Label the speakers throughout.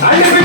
Speaker 1: 아니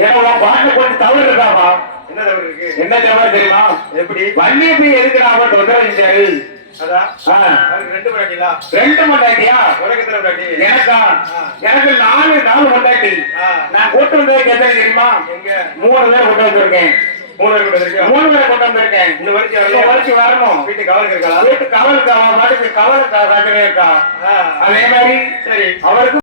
Speaker 2: ஏன்னா பாட்டு கொஞ்சம் தவறு இருக்காமா
Speaker 1: என்ன தவறு இருக்கு?
Speaker 2: என்ன தவறு தெரியுமா?
Speaker 1: எப்படி?
Speaker 2: வள்ளியை போய் எதுக்குறாம தொந்தரவு
Speaker 1: அவருக்கு ரெண்டு
Speaker 2: மண்டாட்டியா? எனக்கா? நாலு நாலு மண்டாட்டி. நான் கூட்டு வந்ததுக்கு எத்தனை தெரியுமா? மூணு பேர் கொண்டு வந்திருக்கேன்.
Speaker 1: மூணு பேர் இருக்கா
Speaker 2: கொண்டு வந்திருக்கேன்.
Speaker 1: இந்த வரைக்கும்?
Speaker 2: வரைக்கும் வரணும்.
Speaker 1: வீட்டு கவலுக்கு இருக்காளா
Speaker 2: வீட்டு கவலுக்கு அவன் பாட்டுக்கு கவலுக்கு ராஜனே இருக்கா. அதே மாதிரி
Speaker 1: சரி.
Speaker 2: அவருக்கு